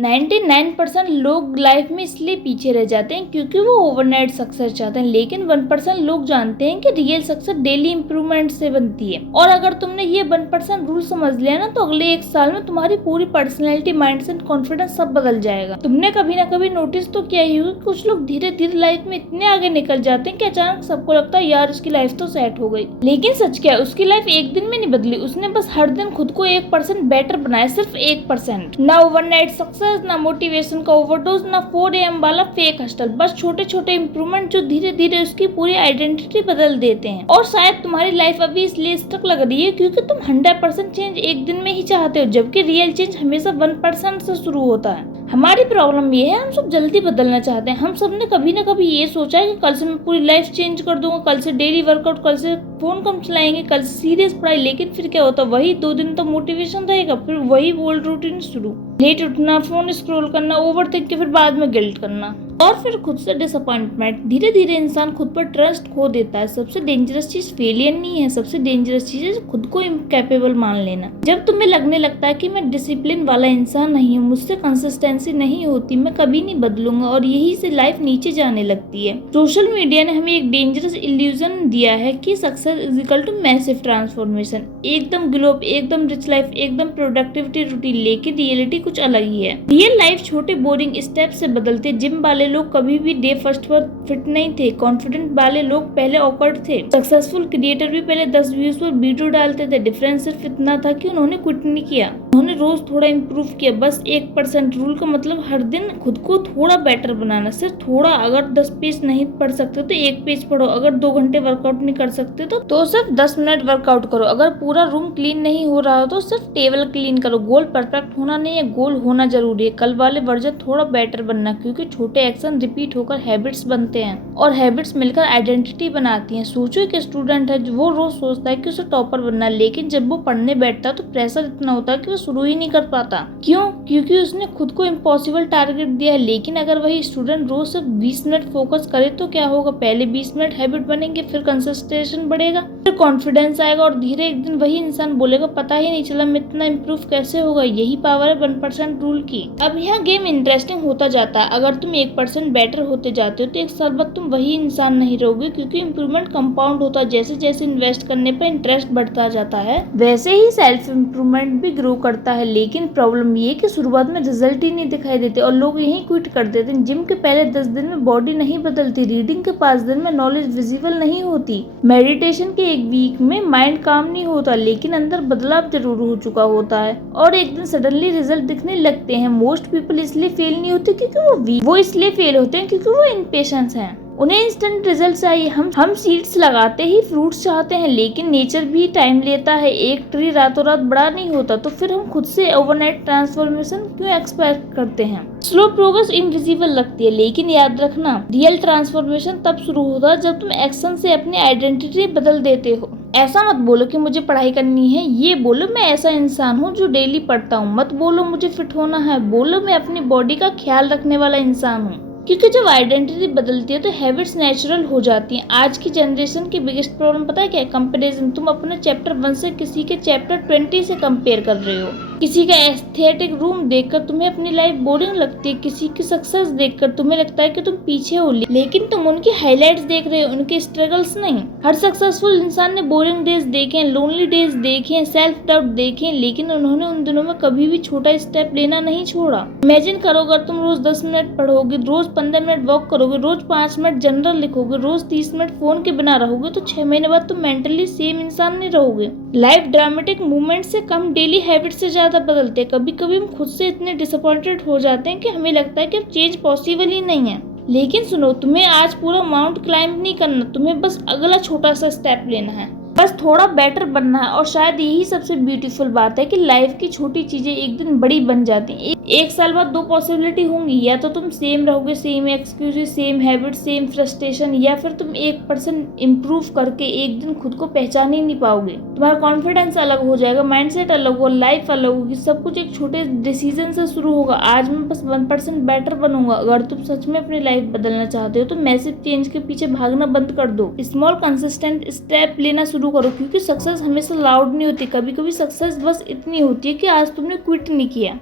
99% लोग लाइफ में इसलिए पीछे रह जाते हैं क्योंकि वो ओवरनाइट सक्सेस चाहते हैं, लेकिन 1% लोग जानते हैं कि रियल सक्सेस डेली इंप्रूवमेंट से बनती है। और अगर तुमने ये 1% रूल समझ लिया ना, तो अगले 1 साल में तुम्हारी पूरी पर्सनैलिटी, माइंडसेट, कॉन्फिडेंस सब बदल जाएगा। तुमने कभी ना कभी नोटिस तो किया ही होगा, कुछ लोग धीरे धीरे लाइफ में इतने आगे निकल जाते हैं कि अचानक सबको लगता है यार इसकी लाइफ तो सेट हो गई। लेकिन सच क्या है, उसकी लाइफ एक दिन में नहीं बदली, उसने बस हर दिन खुद को 1% बेटर बनाया, सिर्फ 1%। ना ओवरनाइट सक्सेस, ना मोटिवेशन का ओवरडोज, ना 4 AM वाला फेक हस्टल, बस छोटे छोटे इंप्रूवमेंट जो धीरे धीरे उसकी पूरी आइडेंटिटी बदल देते हैं। और शायद तुम्हारी लाइफ अभी इसलिए स्टक लग रही है क्योंकि तुम 100% चेंज एक दिन में ही चाहते हो, जबकि रियल चेंज हमेशा 1% से शुरू होता है। हमारी प्रॉब्लम ये है, हम सब जल्दी बदलना चाहते हैं। हम सब ने कभी ना कभी ये सोचा है कि कल से मैं पूरी लाइफ चेंज कर दूंगा, कल से डेली वर्कआउट, कल से फोन कम चलाएंगे, कल से सीरियस पढ़ाई। लेकिन फिर क्या होता, वही 2 दिन तो मोटिवेशन रहेगा, फिर वही ओल्ड रूटीन शुरू, लेट उठना, फोन स्क्रॉल करना, ओवरथिंक के फिर बाद में गिल्ट करना, और फिर खुद से डिसअपॉइंटमेंट। धीरे धीरे इंसान खुद पर ट्रस्ट खो देता है। सबसे डेंजरस चीज फेलियर नहीं है, सबसे डेंजरस चीज है खुद को इनकैपेबल मान लेना। जब तुम्हें लगने लगता है कि मैं डिसिप्लिन वाला इंसान नहीं हूँ, मुझसे कंसिस्टेंसी नहीं होती, मैं कभी नहीं बदलूंगा, और यही से लाइफ नीचे जाने लगती है। सोशल मीडिया ने हमें एक डेंजरस इल्यूजन दिया है कि success is equal to massive transformation, एकदम ग्लोब, एकदम रिच लाइफ, एकदम प्रोडक्टिविटी रूटीन। लेकिन रियलिटी कुछ अलग ही है। रियल लाइफ छोटे बोरिंग स्टेप से बदलते। जिम वाले लोग कभी भी डे फर्स्ट पर फिट नहीं थे, कॉन्फिडेंट वाले लोग पहले ऑकवर्ड थे, सक्सेसफुल क्रिएटर भी पहले 10 व्यूज पर वीडियो डालते थे। डिफरेंस सिर्फ इतना था कि उन्होंने क्विट नहीं किया, उन्होंने रोज थोड़ा इम्प्रूव किया। बस 1% रूल का मतलब हर दिन खुद को थोड़ा बेटर बनाना, सिर्फ थोड़ा। अगर 10 पेज नहीं पढ़ सकते तो 1 पेज पढ़ो, अगर 2 घंटे वर्कआउट नहीं कर सकते तो सिर्फ 10 मिनट वर्कआउट करो, अगर पूरा रूम क्लीन नहीं हो रहा हो तो सिर्फ टेबल क्लीन करो। गोल परफेक्ट होना नहीं है, गोल होना जरूरी है। कल वाले वर्जन थोड़ा बेटर बनना, क्योंकि छोटे एक्शन रिपीट होकर हैबिट्स बनते हैं, और हैबिट्स मिलकर आइडेंटिटी बनाती हैं। सोचो एक स्टूडेंट है जो वो रोज सोचता है कि उसे टॉपर बनना है, लेकिन जब वो पढ़ने बैठता है तो प्रेशर इतना होता है कि वो शुरू ही नहीं कर पाता। क्यों? क्योंकि उसने खुद को इम्पॉसिबल टारगेट दिया है। लेकिन अगर वही स्टूडेंट रोज सिर्फ 20 मिनट फोकस करे तो क्या होगा, पहले 20 मिनट हैबिट बनेंगे, फिर कंसिस्टेंशन बढ़ेगा, फिर कॉन्फिडेंस आएगा, और धीरे एक दिन वही इंसान बोलेगा पता ही नहीं चला मैं इतना इम्प्रूव कैसे होगा। यही पावर है 1% रूल की। अब यहाँ गेम इंटरेस्टिंग होता जाता है। अगर तुम 1% बेटर होते जाते हो तो 1 साल बाद तुम वही इंसान नहीं रहोगे, क्योंकि इंप्रूवमेंट कंपाउंड होता है। जैसे जैसे इन्वेस्ट करने पर इंटरेस्ट बढ़ता जाता है, वैसे ही सेल्फ इंप्रूवमेंट भी ग्रो करता है। लेकिन प्रॉब्लम ये कि शुरुआत में रिजल्ट ही नहीं दिखाई देते और लोग यही क्विट कर देते हैं। जिम के पहले 10 दिन में बॉडी नहीं बदलती, रीडिंग के 5 दिन में नॉलेज विजिबल नहीं होती, मेडिटेशन के 1 वीक में माइंड काम नहीं होता, लेकिन अंदर बदलाव जरूर हो चुका होता है, और एक दिन सडनली रिजल्ट दिखने लगते हैं। मोस्ट पीपल इसलिए फेल नहीं होते क्योंकि वो वीक, वो इसलिए फेल होते हैं क्योंकि वो इम्पेशेंस हैं। उन्हें इंस्टेंट रिजल्ट चाहिए। हम सीड्स लगाते ही फ्रूट्स चाहते हैं, लेकिन नेचर भी टाइम लेता है। एक ट्री रातों रात बड़ा नहीं होता, तो फिर हम खुद से ओवरनाइट ट्रांसफॉर्मेशन क्यों एक्सपेक्ट करते हैं। स्लो प्रोग्रेस इनविजिबल लगती है, लेकिन याद रखना रियल ट्रांसफॉर्मेशन तब शुरू होता है जब तुम एक्शन से अपनी आइडेंटिटी बदल देते हो। ऐसा मत बोलो कि मुझे पढ़ाई करनी है, ये बोलो मैं ऐसा इंसान हूँ जो डेली पढ़ता हूँ। मत बोलो मुझे फिट होना है, बोलो मैं अपनी बॉडी का ख्याल रखने वाला इंसान हूँ। क्योंकि जब आइडेंटिटी बदलती है तो हैबिट्स नेचुरल हो जाती हैं। आज की जनरेशन की बिगेस्ट प्रॉब्लम पता है क्या है? कंपैरिजन। तुम अपने चैप्टर 1 से किसी के चैप्टर 20 से कंपेयर कर रहे हो। किसी का एस्थेटिक रूम देखकर तुम्हें अपनी लाइफ बोरिंग लगती है, किसी की सक्सेस देखकर तुम्हें लगता है कि तुम पीछे हो, लेकिन तुम उनकी हाइलाइट्स देख रहे हो, उनके स्ट्रगल्स नहीं। हर सक्सेसफुल इंसान ने बोरिंग डेज देखे, लोनली डेज देखे, सेल्फ डाउट देखे, लेकिन उन्होंने उन दिनों में कभी भी छोटा स्टेप लेना नहीं छोड़ा। इमेजिन करो, अगर तुम रोज 10 मिनट पढ़ोगे, रोज 15 मिनट वॉक करोगे, रोज 5 मिनट जनरल लिखोगे, रोज 30 मिनट फोन के बिना रहोगे, तो 6 महीने बाद तुम मेंटली सेम इंसान नहीं रहोगे। लाइफ ड्रामेटिक मूवमेंट से कम, डेली हैबिट से ज्यादा बदलते हैं। कभी कभी हम खुद से इतने डिसअपॉइंटेड हो जाते हैं कि हमें लगता है कि अब चेंज पॉसिबल ही नहीं है। लेकिन सुनो, तुम्हें आज पूरा माउंट क्लाइंब नहीं करना, तुम्हें बस अगला छोटा सा स्टेप लेना है, बस थोड़ा बेटर बनना है। और शायद यही सबसे ब्यूटीफुल बात है कि लाइफ की छोटी चीजें एक दिन बड़ी बन जाती हैं। 1 साल बाद 2 पॉसिबिलिटी होंगी, या तो तुम सेम रहोगे, same excuses, same habit, same frustration, या फिर तुम 1% इम्प्रूव करके एक दिन खुद को पहचान ही नहीं पाओगे। तुम्हारा कॉन्फिडेंस अलग हो जाएगा, माइंडसेट अलग होगा, लाइफ अलग होगी, सब कुछ एक छोटे डिसीजन से शुरू होगा। आज मैं बस 1% बेटर बनूंगा। अगर तुम सच में अपनी लाइफ बदलना चाहते हो तो मैसिव चेंज के पीछे भागना बंद कर दो, स्मॉल कंसिस्टेंट स्टेप लेना शुरू करो। क्योंकि सक्सेस हमेशा लाउड नहीं होती, कभी कभी सक्सेस बस इतनी होती है कि आज तुमने क्विट नहीं किया।